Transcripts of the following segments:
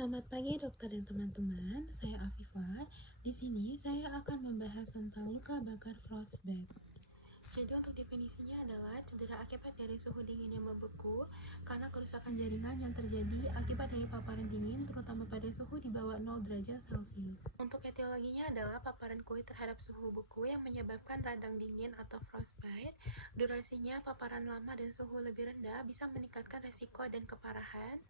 Selamat pagi dokter dan teman-teman, saya Afifah. Di sini saya akan membahas tentang luka bakar frostbite. Jadi untuk definisinya adalah cedera akibat dari suhu dingin yang membeku karena kerusakan jaringan yang terjadi akibat dari paparan dingin terutama pada suhu di bawah 0 derajat Celcius. Untuk etiologinya adalah paparan kulit terhadap suhu beku yang menyebabkan radang dingin atau frostbite. Durasinya paparan lama dan suhu lebih rendah bisa meningkatkan resiko dan keparahan.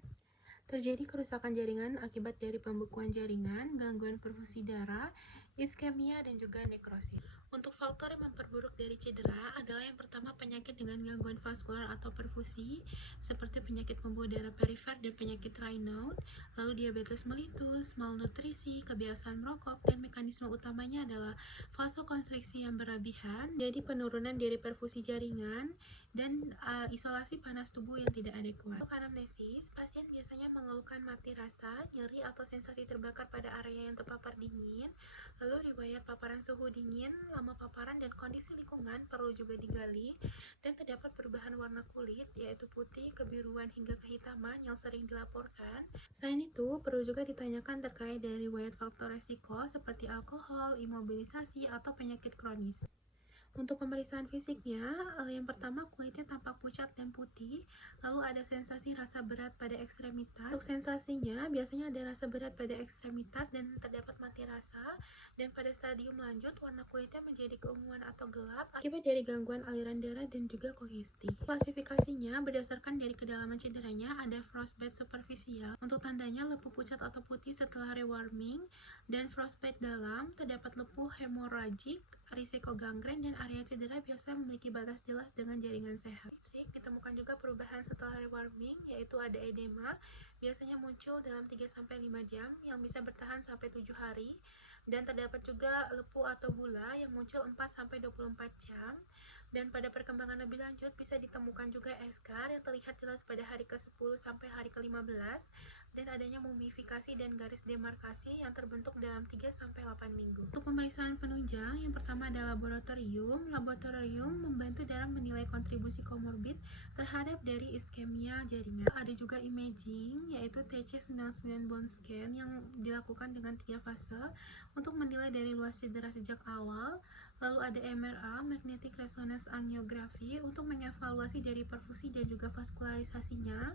Terjadi kerusakan jaringan akibat dari pembekuan jaringan, gangguan perfusi darah, iskemia, dan juga nekrosis. Untuk faktor yang memperburuk dari cedera adalah yang pertama penyakit dengan gangguan vaskular atau perfusi, seperti penyakit pembuluh darah perifer dan penyakit Raynaud, lalu diabetes mellitus, malnutrisi, kebiasaan merokok, dan mekanisme utamanya adalah vasokonstriksi yang berlebihan, jadi penurunan dari perfusi jaringan, dan isolasi panas tubuh yang tidak adekuat. Untuk anamnesis, pasien biasanya mengeluhkan mati rasa, nyeri atau sensasi terbakar pada area yang terpapar dingin, lalu riwayat paparan suhu dingin, lama paparan, dan kondisi lingkungan perlu juga digali, dan terdapat perubahan warna kulit, yaitu putih, kebiruan, hingga kehitaman yang sering dilaporkan. Selain itu, perlu juga ditanyakan terkait dari riwayat faktor resiko seperti alkohol, imobilisasi, atau penyakit kronis. Untuk pemeriksaan fisiknya, yang pertama kulitnya tampak pucat dan putih, lalu ada sensasi rasa berat pada ekstremitas. Untuk sensasinya, biasanya ada rasa berat pada ekstremitas dan terdapat mati rasa, dan pada stadium lanjut, warna kulitnya menjadi keunguan atau gelap akibat dari gangguan aliran darah dan juga kohesti. Klasifikasinya berdasarkan dari kedalaman cederanya ada frostbite superficial. Untuk tandanya lepuh pucat atau putih setelah rewarming, dan frostbite dalam terdapat lepuh hemoragik, risiko gangren, dan area cedera biasa memiliki batas jelas dengan jaringan sehat. Ditemukan juga perubahan setelah rewarming, yaitu ada edema, biasanya muncul dalam 3-5 jam yang bisa bertahan sampai 7 hari, dan terdapat juga lepuh atau bula yang muncul 4-24 jam. Dan pada perkembangan lebih lanjut bisa ditemukan juga eskar yang terlihat jelas pada hari ke-10 sampai hari ke-15, dan adanya mumifikasi dan garis demarkasi yang terbentuk dalam 3-8 minggu. Untuk pemeriksaan penunjang, yang pertama adalah laboratorium. Laboratorium membantu dalam menilai kontribusi komorbid terhadap dari iskemia jaringan. Ada juga imaging, yaitu TC99 bone scan yang dilakukan dengan 3 fase untuk menilai dari luas cedera sejak awal. Lalu ada MRA, magnetic resonance angiography, untuk mengevaluasi dari perfusi dan juga vaskularisasinya.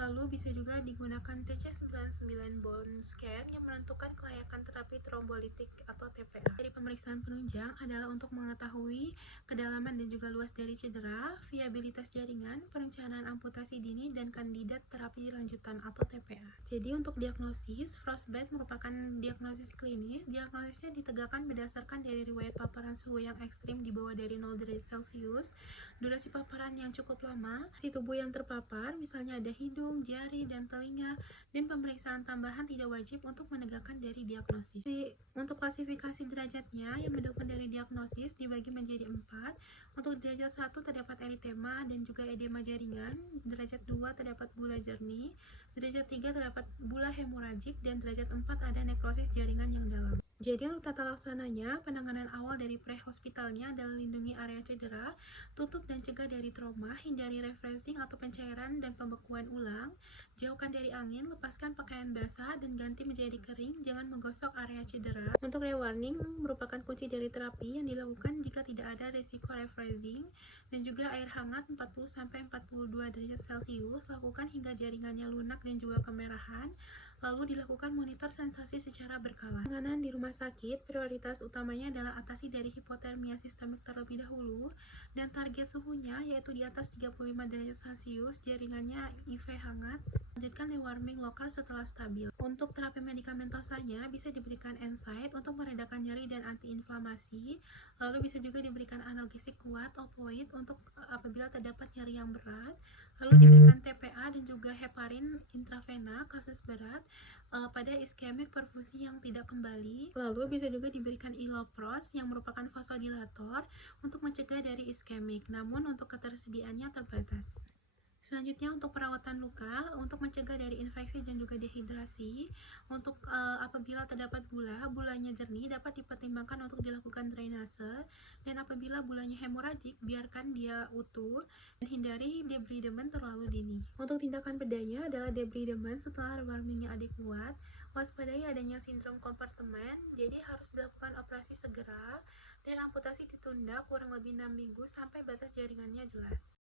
Lalu bisa juga digunakan TC99 bone scan yang menentukan kelayakan terapi trombolitik atau TPA. Dari pemeriksaan penunjang adalah untuk mengetahui kedalaman dan juga luas dari cedera, viabilitas jaringan, perencanaan amputasi dini, dan kandidat terapi lanjutan atau TPA. Jadi untuk diagnosis, frostbite merupakan diagnosis klinis. Diagnosisnya ditegakkan berdasarkan dari riwayat paparan suhu yang ekstrim di bawah dari 0 derajat Celcius, durasi paparan yang cukup lama, si tubuh yang terpapar, misalnya ada hidung, jari, dan telinga, dan pemeriksaan tambahan tidak wajib untuk menegakkan dari diagnosis. Untuk klasifikasi derajatnya yang mendukung dari diagnosis dibagi menjadi 4. Untuk derajat 1 terdapat eritema dan juga edema jaringan, derajat 2 terdapat bula jernih, derajat 3 terdapat bula hemoragik, dan derajat 4 ada nekrosis jaringan yang dalam. Jadi untuk tata laksananya, penanganan awal dari pre-hospitalnya adalah lindungi area cedera, tutup dan cegah dari trauma, hindari refreshing atau pencairan dan pembekuan ulang, jauhkan dari angin, lepaskan pakaian basah dan ganti menjadi kering, jangan menggosok area cedera. Untuk rewarning merupakan kunci dari terapi yang dilakukan jika tidak ada resiko refreshing, dan juga air hangat 40-42 derajat Celcius, lakukan hingga jaringannya lunak dan juga kemerahan. Lalu dilakukan monitor sensasi secara berkala. Penanganan di rumah sakit, prioritas utamanya adalah atasi dari hipotermia sistemik terlebih dahulu, dan target suhunya yaitu di atas 35 derajat Celcius, jaringannya IV hangat. Lanjutkan rewarming lokal setelah stabil. Untuk terapi medikamentosanya bisa diberikan NSAID untuk meredakan nyeri dan antiinflamasi, lalu bisa juga diberikan analgesik kuat, opioid, untuk apabila terdapat nyeri yang berat, lalu diberikan TPA dan juga heparin intravena kasus berat pada iskemik perfusi yang tidak kembali. Lalu bisa juga diberikan ilopros yang merupakan vasodilator untuk mencegah dari iskemik, namun untuk ketersediaannya terbatas. Selanjutnya untuk perawatan luka, untuk mencegah dari infeksi dan juga dehidrasi, untuk apabila terdapat bulanya jernih dapat dipertimbangkan untuk dilakukan drainase, dan apabila bulanya hemoragik biarkan dia utuh dan hindari debridement terlalu dini. Untuk tindakan bedanya adalah debridement setelah rewarmingnya adekuat, waspadai adanya sindrom kompartemen, jadi harus dilakukan operasi segera dan amputasi ditunda kurang lebih 6 minggu sampai batas jaringannya jelas.